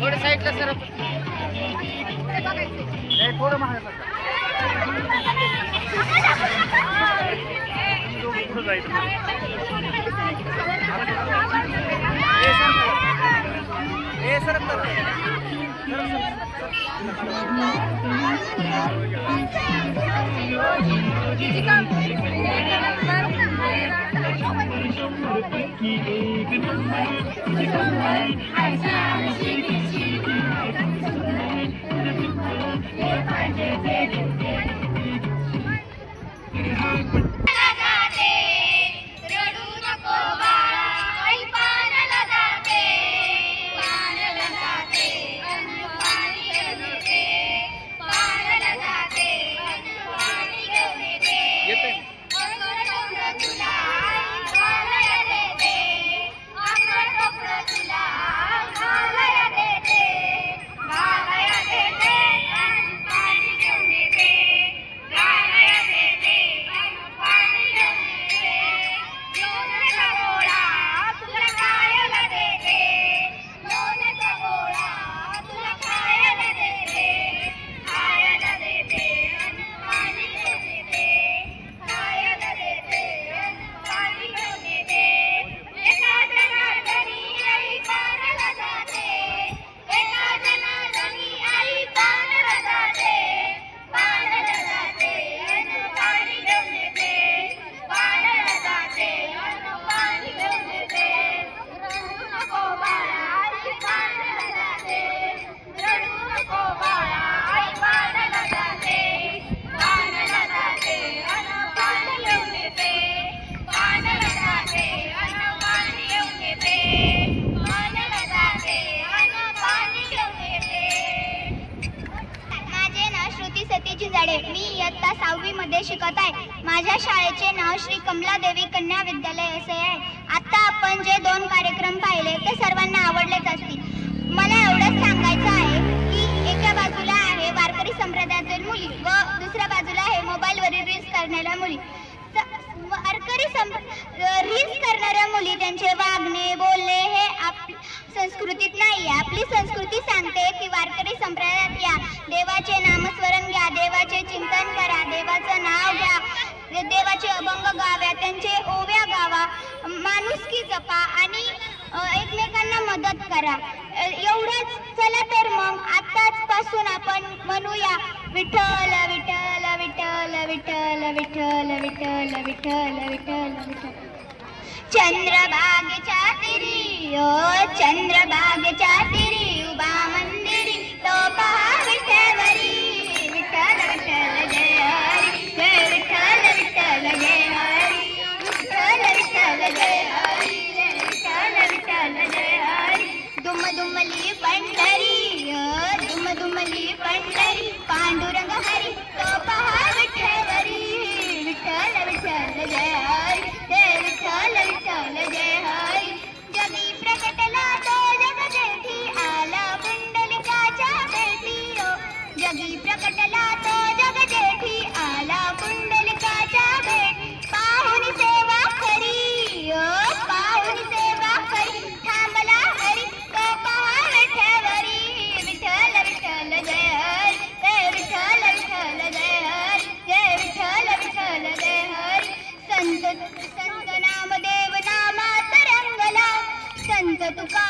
थोडं साईडला सर थोडं महाग मी इयत्ता 6वी मध्ये शिकत आहे। माझ्या शाळेचे नाव श्री कमलादेवी कन्या विद्यालय असे आहे। आता आपण जे 2 कार्यक्रम पाहिले ते सर्वांना आवडलेच असतील। मला एवढंच सांगायचं आहे की एका बाजूला आहे वारकरी संप्रदायातील मुली व दुसऱ्या बाजूला आहे मोबाईलवरील रील्स करणाऱ्या मुली। वारकरी रील्स करणाऱ्या मुली त्यांचे वागणे बोलणे हे आपली संस्कृतीत नाही आहे। आपली संस्कृती सांगते की वारकरी संप्रदायात या, देवाचे नामस्मरण घ्या, देवाचे चिंतन करा, देवाचं नाव घ्या, देवाचे अभंग गाव्या, त्यांचे ओव्या गावा, माणुसकी जपा आणि एकमेकांना मदत करा। एवढंच। चला तर मग आताच पासून आपण म्हणूया विठ्ठल विठ्ठल विठ्ठल विठ्ठल विठ्ठल विठ्ठल विठ्ठल विठ्ठल विठ्ठल। चंद्रभागेच्या तीरी ओ चंद्रभागेच्या तीरी उभा मंदिरी तो पहा विठ्ठलवरी, विठ्ठल विठ्ठल जय हरी, जय विठ्ठल विठ्ठल जय हरी, विठ्ठल विठ्ठल जय हरी, जय विठ्ठल विठ्ठल जय हरी। दुम दुमली पंढरी दुम दुमली पंढरी पांडुरंग हरी तो पहा विठ्ठलवरी, विठ्ठल विठ्ठल जय हरी, जय विठ्ठल विठ्ठल जय हरी। जगी प्रकटला तो जग जेठी आला कुंडलिकाच्या भेटी ओ, जगी प्रकटला तो जग जेठी आला कुंडलिकाच्या भेटी। पाहुनी सेवा खरी ओ पाहुनी सेवा खरी थांबला हरी तो पहा विठ्ठलवरी, विठ्ठल विठ्ठल जय हरी, जय विठ्ठल विठ्ठल जय हरी, जय विठ्ठल विठ्ठल जय हरी। संत नामदेव नामात रंगला, संत तुका